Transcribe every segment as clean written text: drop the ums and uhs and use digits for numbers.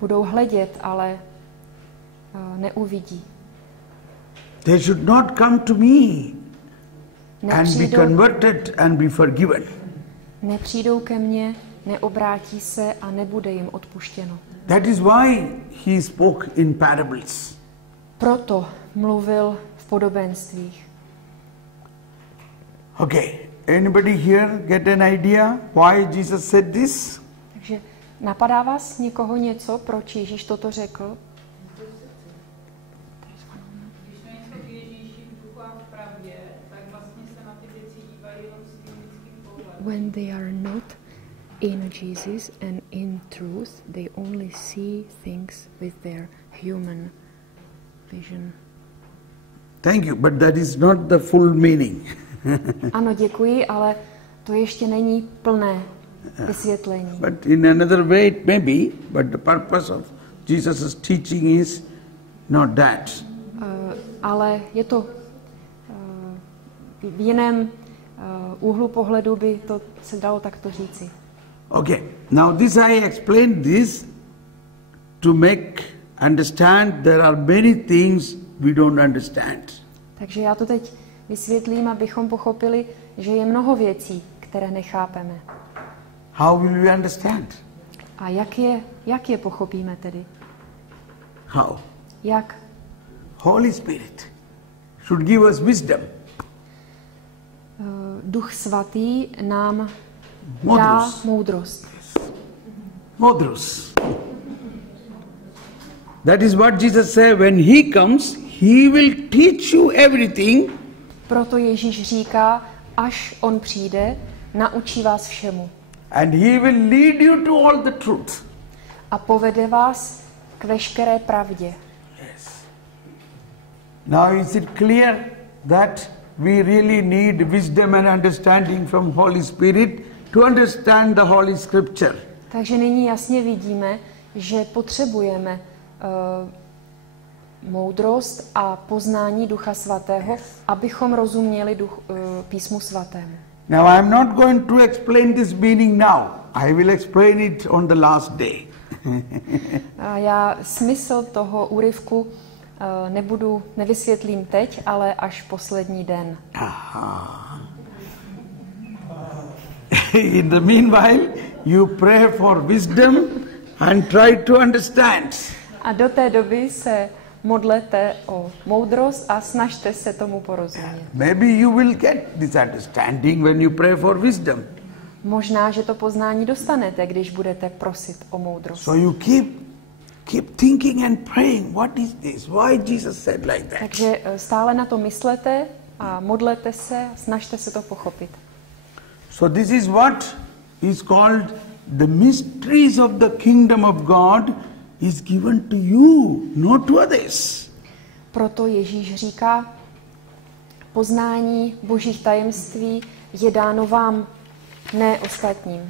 Budou hledět, ale neuvidí. They should not come to me and be converted and be forgiven. Nepřijdou ke mně, neobrátí se a nebude jim odpuštěno. That is why he spoke in parables. Proto mluvil v podobenstvích. Okay, anybody here get an idea why Jesus said this? Takže napadá vás někoho něco, proč Ježíš toto řekl? When they are not in Jesus and in truth, they only see things with their human vision. Thank you, but that is not the full meaning. Ano, děkuji, ale to ještě není plné vysvětlení. But in another way it may be, but the purpose of Jesus' teaching is not that. Ale je to v jiném úhlu pohledu by to se dalo takto říci. Okay, now this I explained this to make understand there are many things we don't understand. Takže já to teď vysvětlím, abychom pochopili, že je mnoho věcí, které nechápeme. How will we understand? A jak je pochopíme tedy? How? Jak? Holy Spirit should give us wisdom. Duch svatý nám dá moudrost. Modrus. That is what Jesus said, when he comes, he will teach you everything. Proto Ježíš říká, až on přijde, naučí vás všemu. And he will lead you to all the truth. A povede vás k veškeré pravdě. Yes. Now is it clear that we really need wisdom and understanding from Holy Spirit to understand the Holy Scripture? Takže nyní jasně vidíme, že potřebujeme moudrost a poznání Ducha Svatého, abychom rozuměli Písmu Svatému. Now I am not going to explain this meaning now. I will explain it on the last day. A já smysl toho úryvku nevysvětlím teď, ale až poslední den. Aha. In the meanwhile, you pray for wisdom and try to understand. A do té doby se modlete o moudrost a snažte se tomu porozumět. Maybe you will get this understanding when you pray for wisdom. Možná, že to poznání dostanete, když budete prosit o moudrost. So you keep thinking and praying. What is this? Why Jesus said like that? Takže stále na to myslete a modlete se, snažte se to pochopit. So this is what is called the mysteries of the kingdom of God is given to you, not to others. Proto Ježíš říká, poznání božích tajemství je dáno vám, ne ostatním.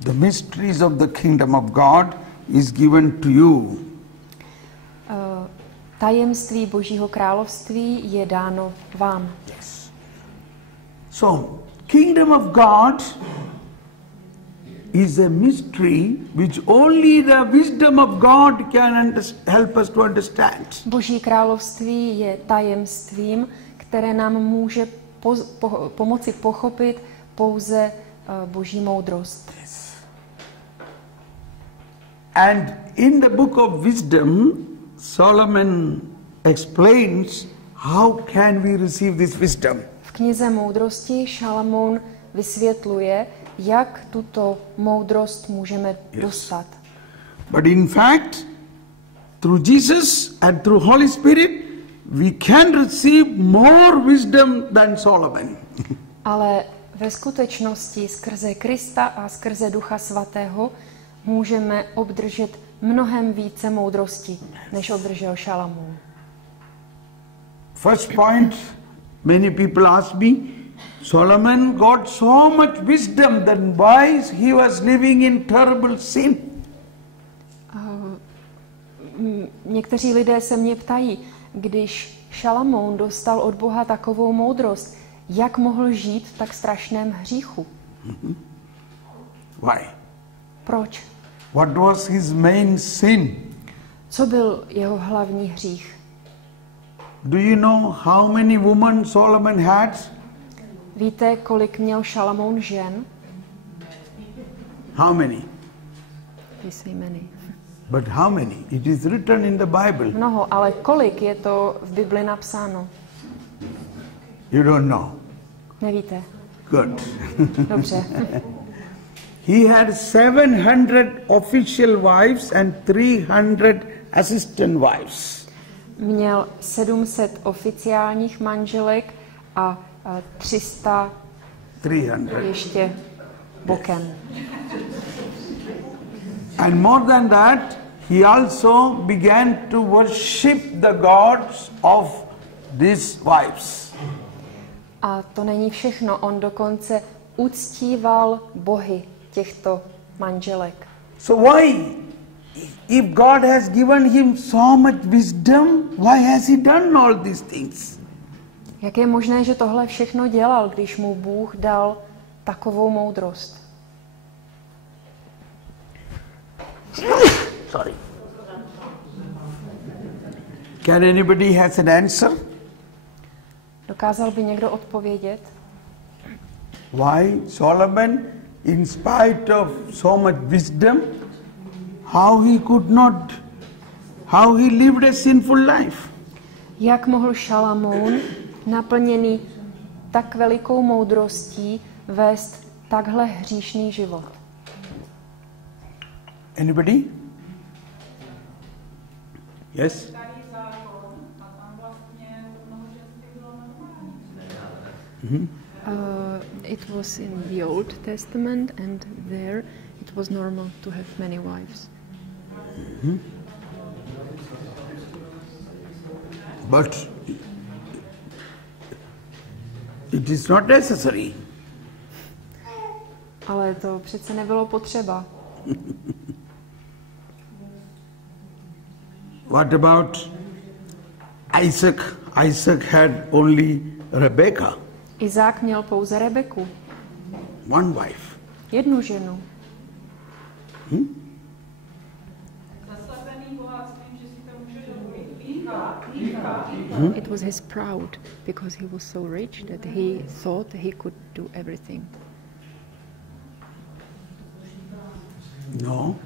The mysteries of the kingdom of God is given to you. Tajemství božího království je dáno vám. Yes. So, kingdom of God is a mystery which only the wisdom of God can help us to understand. Boží království je tajemstvím, které nám může pomoci pochopit pouze boží moudrost. Yes. And in the book of wisdom, Solomon explains how can we receive this wisdom. V knize moudrosti Šalamoun vysvětluje, jak tuto moudrost můžeme dostat. But in fact, through Jesus and through Holy Spirit, we can receive more wisdom than Solomon. Ale ve skutečnosti skrze Krista a skrze Ducha Svatého můžeme obdržet mnohem více moudrosti, než obdržel Šalamoun. First point, many people ask me, Solomon got so much wisdom, then why he was living in terrible sin? Někteří lidé se mě ptají, když Šalamoun dostal od Boha takovou moudrost, jak mohl žít v tak strašném hříchu? Why? Proč? What was his main sin? Co byl jeho hlavní hřích? Do you know how many women Solomon had? Víte, kolik měl Šalamoun žen? How many? Jmény. But how many? It is written in the Bible. Mnoho, ale kolik je to v Bibli napsáno? You don't know. Nevíte. Good. Dobře. He had 700 official wives and 300 assistant wives. Měl 700 oficiálních manželek a 300 ještě bokem. And more than that, he also began to worship the gods of these wives. A to není všechno, on dokonce uctíval bohy těchto manželek. So why, if God has given him so much wisdom, why has he done all these things? Jak je možné, že tohle všechno dělal, když mu Bůh dal takovou moudrost? Sorry. Can anybody has an answer? Dokázal by někdo odpovědět? Why Solomon, in spite of so much wisdom, how he lived a sinful life? Jak mohl Šalamoun, naplněný tak velikou moudrostí, vést takhle hříšný život? Anybody? Yes? It was in the Old Testament and there it was normal to have many wives. But it is not necessary. Ale to přece nebylo potřeba. What about Isaac? Isaac had only Rebekah, Izák měl pouze Rebeku, one wife. jednu ženu. It was his proud because he was so rich that he thought he could do everything. No.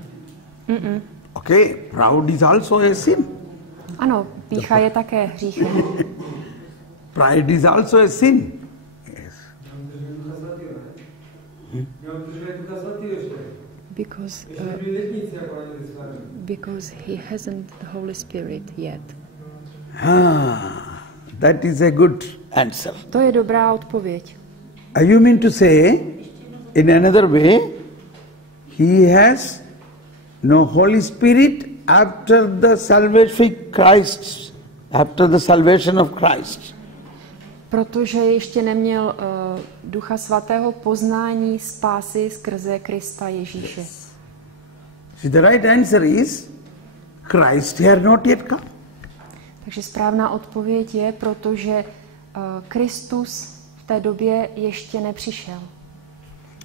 Okay, proud is also a sin. Ano, pýcha je také hříchem. Pride is also a sin. Yes. Because he hasn't the Holy Spirit yet. That is a good answer. To je dobrá odpověď. You mean to say, in another way, he has no Holy Spirit after the salvation of Christ, after the salvation of Christ. Protože ještě neměl Ducha Svatého poznání spásy skrze Krista Ježíše. See, the right answer is, Christ had not yet come. Takže správná odpověď je, protože Kristus v té době ještě nepřišel.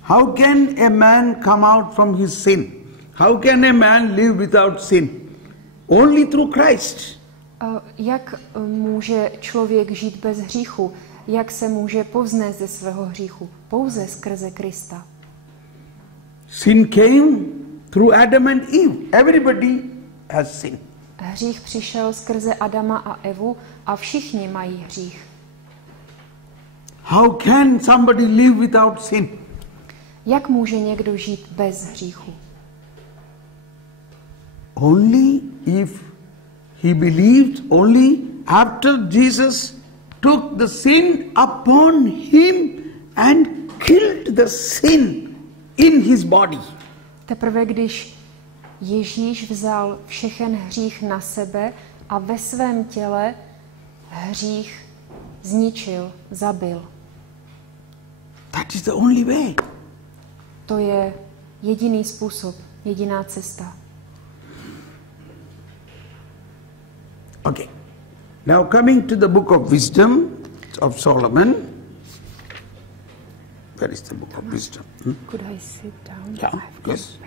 How can a man come out from his sin? How can a man live without sin? Only through Christ. Jak může člověk žít bez hříchu? Jak se může povznést ze svého hříchu? Pouze skrze Krista. Sin came through Adam and Eve. Everybody has sin. Hřích přišel skrze Adama a Evu a všichni mají hřích. How can somebody live without sin? Jak může někdo žít bez hříchu? Only if he believed, only after Jesus took the sin upon him and killed the sin in his body. Teprve když Ježíš vzal všechen hřích na sebe a ve svém těle hřích zničil, zabil. That is the only way. To je jediný způsob, jediná cesta. Okay. Now coming to the book of wisdom of Solomon. Where is the book of wisdom? Could I sit down? Yeah, yes.